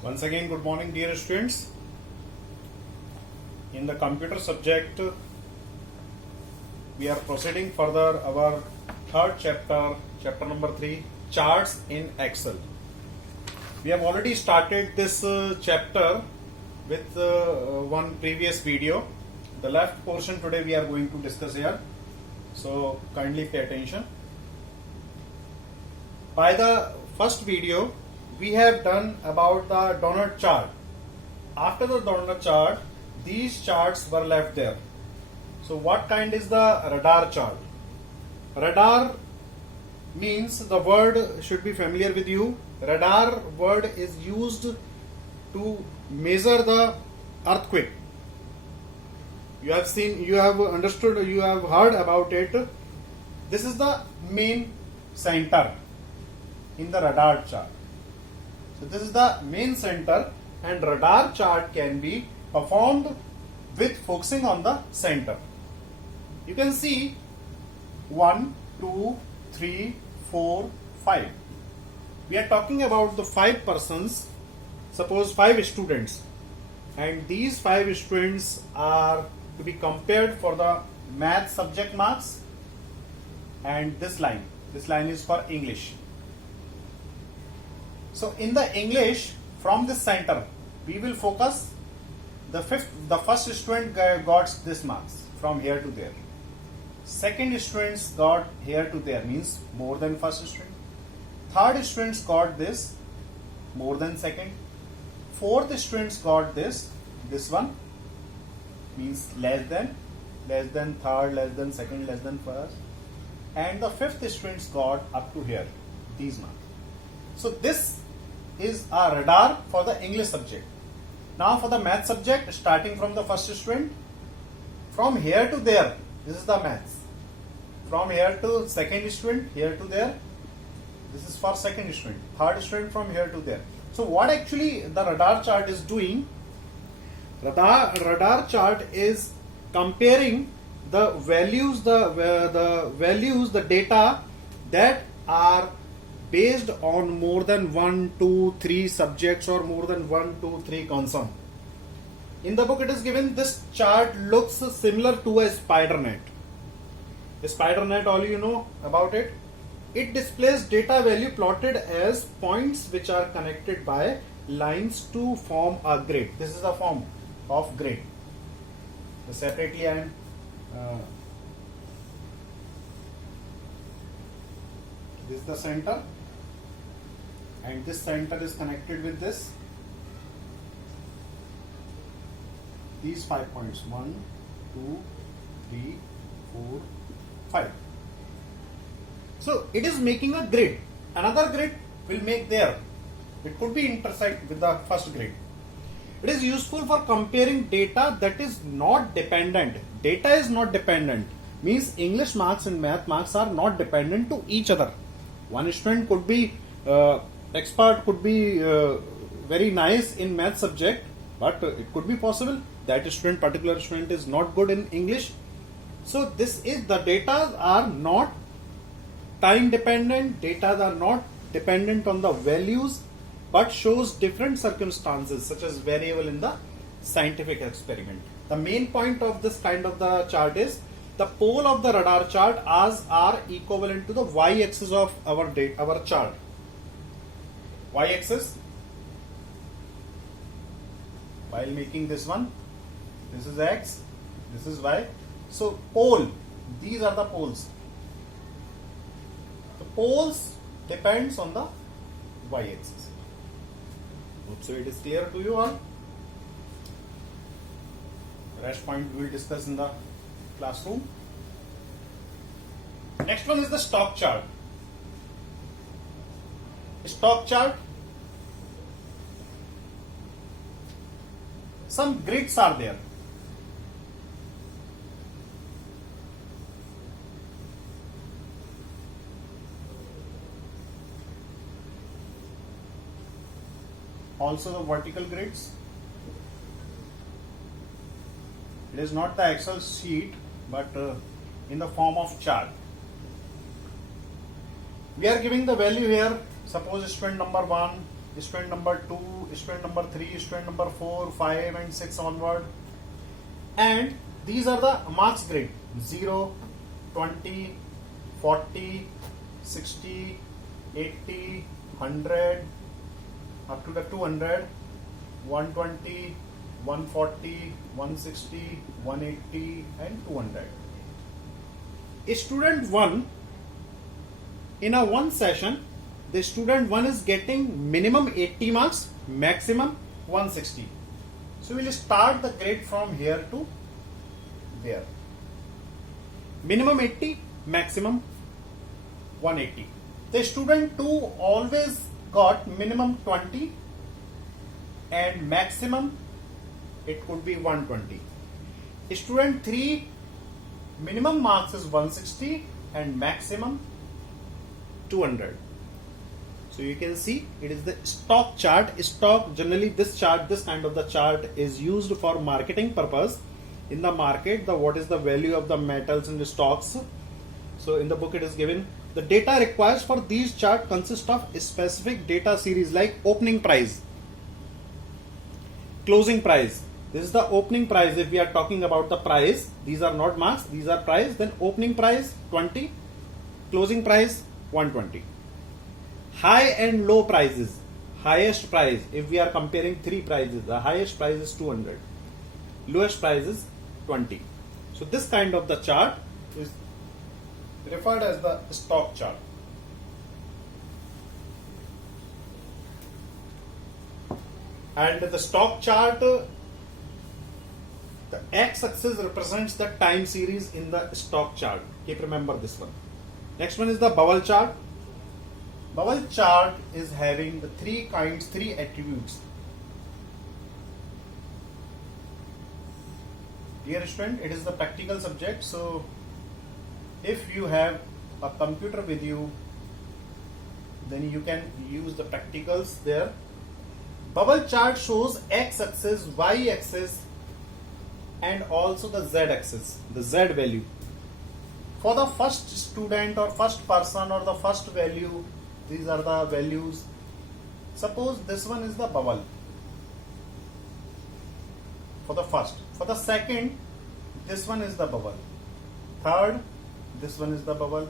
Once again, good morning, dear students. In the computer subject, we are proceeding further our third chapter, chapter number 3, charts in Excel. We have already started this chapter with one previous video. The left portion today we are going to discuss here. So kindly pay attention. By the first video, we have done about the donut chart. After the donut chart, these charts were left there. So what kind is the radar chart? Radar means the word should be familiar with you. Radar word is used to measure the earthquake. You have seen, you have understood, you have heard about it. This is the main center in the radar chart. So this is the main center, and radar chart can be performed with focusing on the center. You can see 1, 2, 3, 4, 5. We are talking about the 5 persons, suppose 5 students, and these 5 students are to be compared for the math subject marks, and this line is for English. So in the English, from this center, we will focus the first student got this marks from here to there. Second students got here to there, means more than first student. Third students got this, more than second. Fourth students got this one, means less than third, less than second, less than first. And the fifth students got up to here, these marks. So this is a radar for the English subject. Now for the math subject, starting from the first student, from here to there, this is the maths. From here to second student, here to there, this is for second student. Third student from here to there. So what actually the radar chart is doing? Radar chart is comparing the values, the data that are based on more than 1, 2, 3 subjects or more than 1, 2, 3 concern. In the book it is given this chart looks similar to a spider net. A spider net, all you know about it. It displays data value plotted as points which are connected by lines to form a grid. This is a form of grid. So separately I am this is the center, and this center is connected with this. These 5 points, 1, 2, 3, 4, 5. So it is making a grid. Another grid will make there. It could be intersect with the first grid. It is useful for comparing data that is not dependent. Data is not dependent. Means English marks and math marks are not dependent to each other. One student could be expert, could be very nice in math subject, but it could be possible that particular student is not good in English. So this is, the data are not time dependent, data are not dependent on the values, but shows different circumstances such as variable in the scientific experiment. The main point of this kind of the chart is the pole of the radar chart are equivalent to the y-axis of our chart. Y-axis, while making this one, this is x, this is y. So pole, these are the poles. The poles depends on the y-axis. So it is clear to you all. Rest point we will discuss in the classroom. Next one is the stock chart. Stock chart. Some grids are there. Also the vertical grids. It is not the Excel sheet, but in the form of chart. We are giving the value here. Suppose student number 1 student number 2, student number 3, student number 4, 5 and 6 onward. And these are the marks grade: 0, 20, 40, 60, 80, 100, up to the 200, 120, 140, 160, 180 and 200. Student 1, in a one session, the student 1 is getting minimum 80 marks, maximum 160. So we will start the grade from here to there. Minimum 80, maximum 180. The student 2 always got minimum 20 and maximum it could be 120. Student 3, minimum marks is 160 and maximum 200. So you can see it is the stock chart. Stock, generally this kind of the chart is used for marketing purpose. In the market, what is the value of the metals in the stocks. So in the book it is given, the data required for these chart consist of a specific data series like opening price, closing price. This is the opening price. If we are talking about the price, these are not marks, these are price. Then opening price 20, closing price 120. High and low prices. Highest price, if we are comparing three prices, the highest price is 200, lowest price is 20. So this kind of the chart is referred as the stock chart. And the stock chart, the x-axis represents the time series in the stock chart. Keep remember this one. Next one is the bubble chart. Bubble chart is having the three attributes. Dear student, it is the practical subject. So if you have a computer with you, then you can use the practicals there. Bubble chart shows x-axis, y-axis and also the z-axis, the z value. For the first student or first person or the first value, these are the values. Suppose this one is the bubble for the first. For the second, this one is the bubble. Third, this one is the bubble.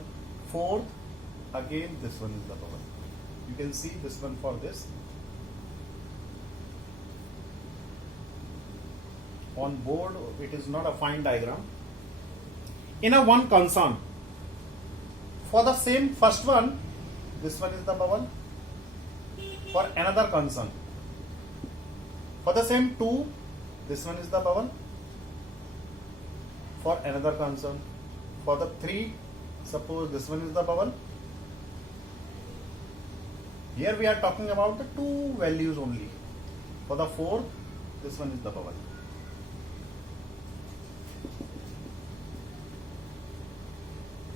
Fourth, again this one is the bubble. You can see this one for this. On board, it is not a fine diagram. In a one concern, for the same first one, this one is the bubble. For another concern, for the same two, this one is the bubble. For another concern, for the three, suppose this one is the bubble. Here we are talking about the two values only. For the fourth, this one is the bubble.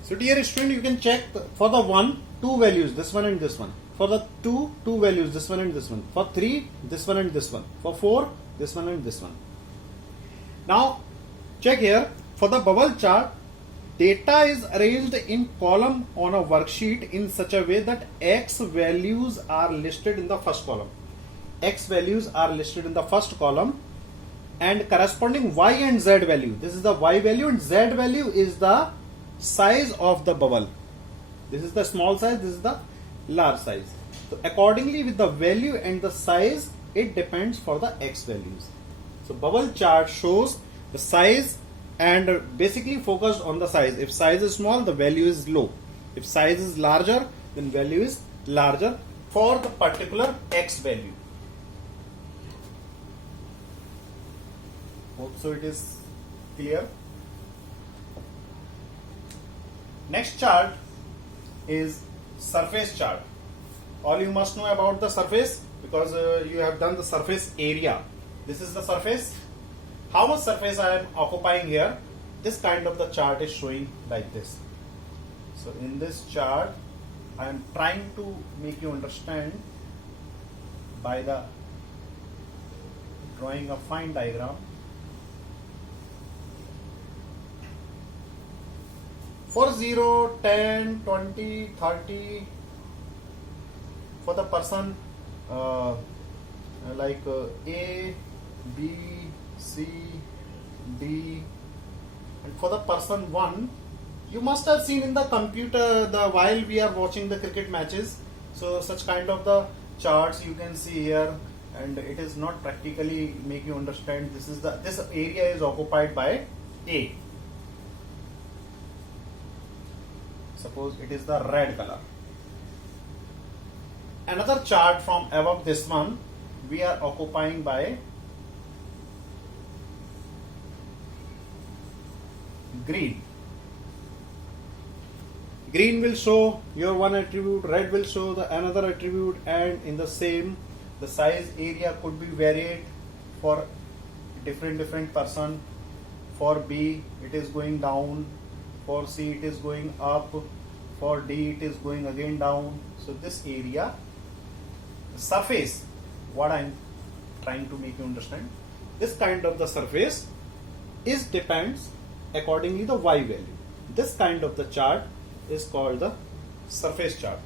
So dear student, you can check for the one, two values, this one and this one. For the two values, this one and this one. For three, this one and this one. For four, this one and this one. Now check here, for the bubble chart, data is arranged in column on a worksheet in such a way that X values are listed in the first column. X values are listed in the first column and corresponding Y and Z value. This is the Y value and Z value is the size of the bubble. This is the small size, this is the large size. So accordingly with the value and the size, it depends for the X values. So bubble chart shows the size and basically focused on the size. If size is small, the value is low. If size is larger, then value is larger for the particular X value. Hope so it is clear. Next chart is surface chart. All you must know about the surface because you have done the surface area. This is the surface. How much surface I am occupying here? This kind of the chart is showing like this. So in this chart, I am trying to make you understand by the drawing a fine diagram. For 0, 10, 20, 30, for the person uh, like A, B, C, D, and for the person 1, you must have seen in the computer while we are watching the cricket matches. So such kind of the charts you can see here, and it is not practically make you understand. This area is occupied by A. Suppose it is the red color. Another chart from above this one, we are occupying by green. Green will show your one attribute, red will show the another attribute, and in the same, the size area could be varied for different person. For B it is going down, for C it is going up, for D it is going again down. So this area, surface, what I am trying to make you understand, this kind of the surface is depends accordingly the Y value. This kind of the chart is called the surface chart.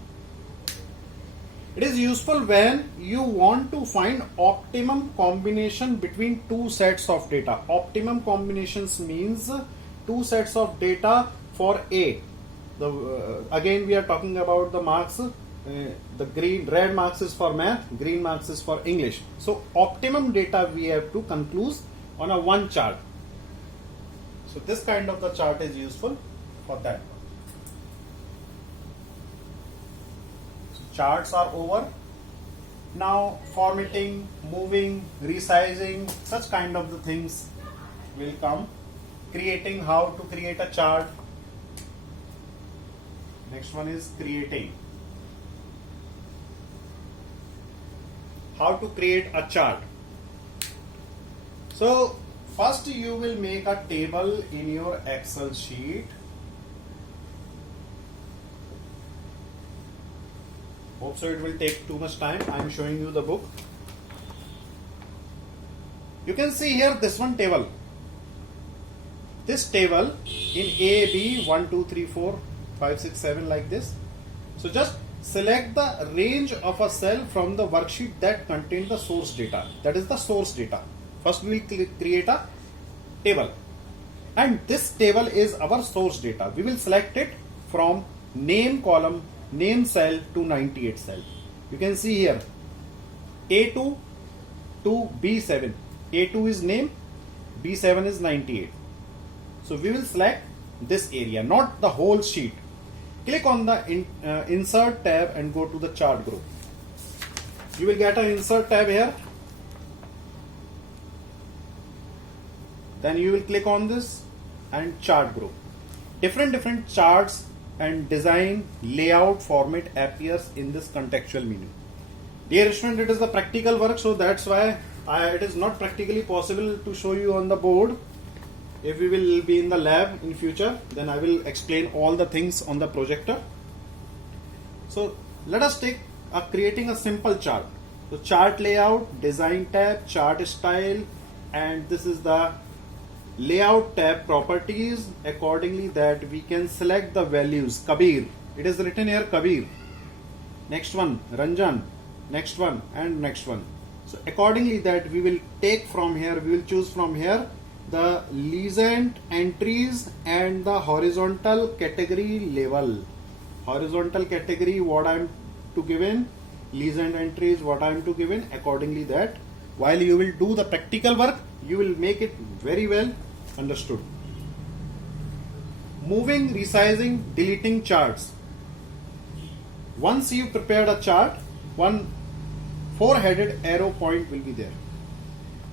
It is useful when you want to find optimum combination between two sets of data. Optimum combinations means two sets of data for A. Again we are talking about the marks. The red marks is for math, green marks is for English. So optimum data we have to conclude on a one chart. So this kind of the chart is useful for that. So charts are over. Now formatting, moving, resizing, such kind of the things will come. Creating, how to create a chart. Next one is creating. How to create a chart. So first you will make a table in your Excel sheet. Hope so it will take too much time. I am showing you the book. You can see here this one table. This table in A, B, 1, 2, 3, 4, 5, 6, 7 like this. So just select the range of a cell from the worksheet that contains the source data. That is the source data. First we will create a table, and this table is our source data. We will select it from name column, name cell to 98 cell. You can see here A2 to B7. A2 is name, B7 is 98. So we will select this area, not the whole sheet. Click on the insert tab and go to the chart group. You will get an insert tab here. Then you will click on this and chart group. Different charts and design layout format appears in this contextual menu. Dear student, it is the practical work, so that's why it is not practically possible to show you on the board. If we will be in the lab in future, then I will explain all the things on the projector. So let us take creating a simple chart. So chart layout, design tab, chart style, and this is the layout tab, properties. Accordingly that we can select the values. Kabir, it is written here Kabir. Next one Ranjan, next one, and next one. So accordingly that we will take from here, we will choose from here the legend entries and the horizontal category level. Horizontal category what I am to give in, legend entries what I am to give in. Accordingly that while you will do the practical work, you will make it very well understood. Moving, resizing, deleting charts. Once you prepared a chart, one four-headed arrow point will be there.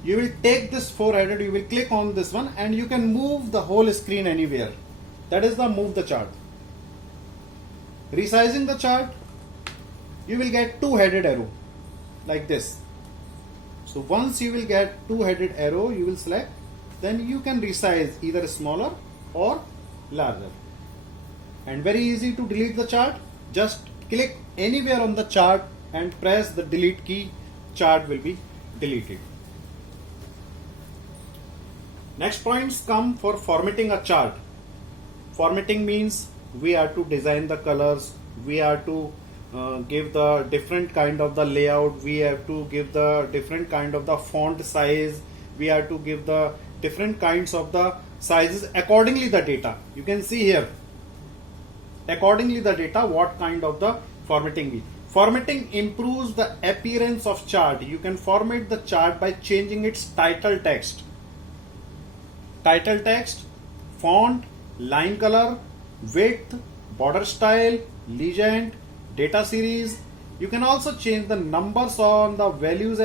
You will take this four-headed, you will click on this one, and you can move the whole screen anywhere. That is the move the chart. Resizing the chart, you will get two-headed arrow like this. So once you will get two-headed arrow, you will select, then you can resize either smaller or larger. And very easy to delete the chart. Just click anywhere on the chart and press the delete key. Chart will be deleted. Next points come for formatting a chart. Formatting means we are to design the colors, we are to give the different kind of the layout, we have to give the different kind of the font size, we have to give the different kinds of the sizes accordingly the data. You can see here accordingly the data what kind of the formatting be. Formatting improves the appearance of chart. You can format the chart by changing its title text, font, line color, width, border style, legend, data series. You can also change the numbers on the values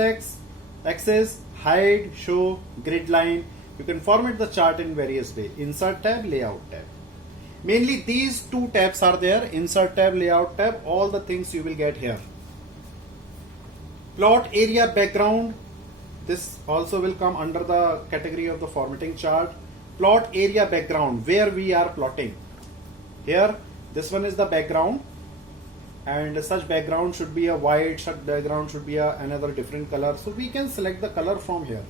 axis, hide, show, grid line. You can format the chart in various ways. Insert tab, layout tab. Mainly these two tabs are there, insert tab, layout tab, all the things you will get here. Plot area background, this also will come under the category of the formatting chart. Plot area background, where we are plotting. Here, this one is the background, and such background should be a white, such background should be another different color. So we can select the color from here.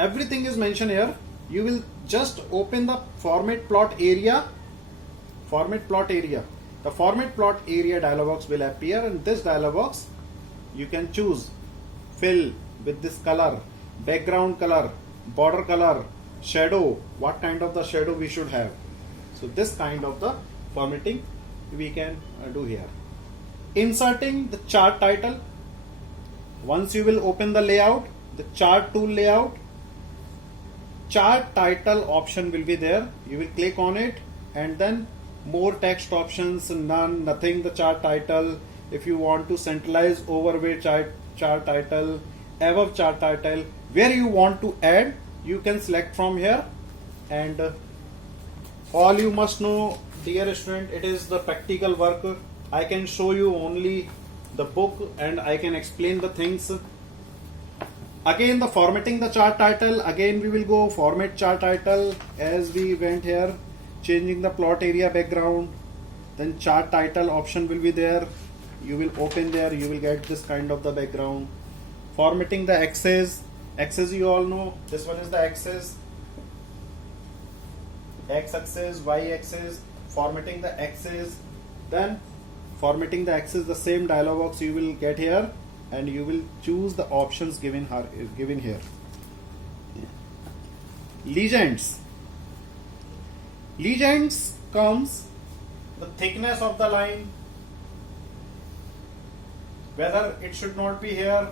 Everything is mentioned here. You will just open the format plot area. The format plot area dialog box will appear, and this dialog box you can choose fill with this color, background color, border color, shadow, what kind of the shadow we should have. So this kind of the formatting we can do here. Inserting the chart title. Once you will open the layout, the chart tool layout, chart title option will be there. You will click on it, and then more text options, none, nothing, the chart title. If you want to centralize overweight chart title, above chart title, where you want to add, you can select from here. And all you must know, dear student, it is the practical work. I can show you only the book and I can explain the things. Again, the formatting the chart title, again we will go format chart title as we went here, changing the plot area background, then chart title option will be there. You will open there, you will get this kind of the background. Formatting the axis you all know, this one is the axis, x axis, y axis, formatting the axis, then formatting the axis, the same dialog box you will get here, and you will choose the options given here. Legends comes the thickness of the line, whether it should not be here.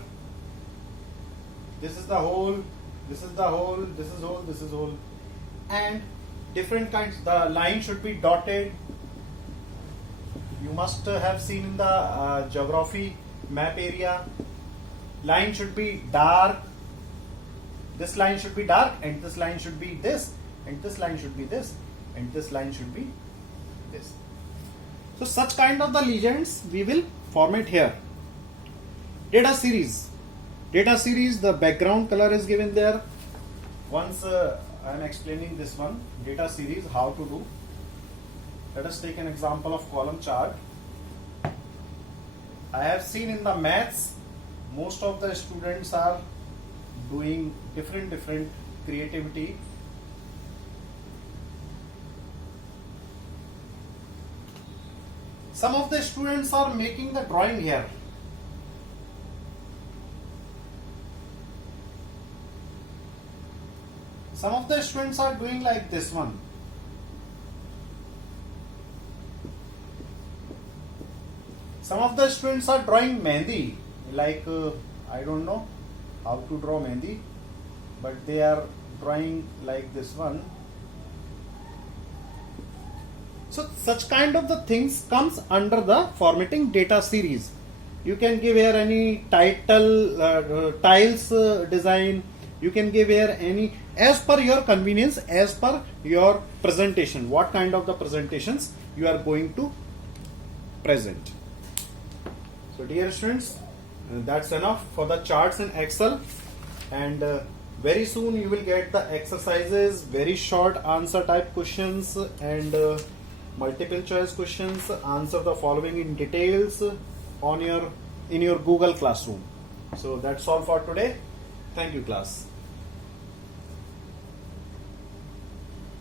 This is the whole, this is the whole, this is whole, this is whole, and different kinds. The line should be dotted. You must have seen in the geography map area. Line should be dark. This line should be dark, and this line should be this, and this line should be this, and this line should be this. So such kind of the legends we will format here. Data series, the background color is given there. Once I am explaining this one, data series, how to do. Let us take an example of column chart. I have seen in the maths, most of the students are doing different creativity. Some of the students are making the drawing here. Some of the students are doing like this one. Some of the students are drawing mehndi, like I don't know how to draw mehndi, but they are drawing like this one. So such kind of the things comes under the formatting data series. You can give here any title, tiles design. You can give here any, as per your convenience, as per your presentation, what kind of the presentations you are going to present. So dear students, that's enough for the charts in Excel, and very soon you will get the exercises, very short answer type questions and multiple choice questions. Answer the following in details on in your Google Classroom. So that's all for today. Thank you, class.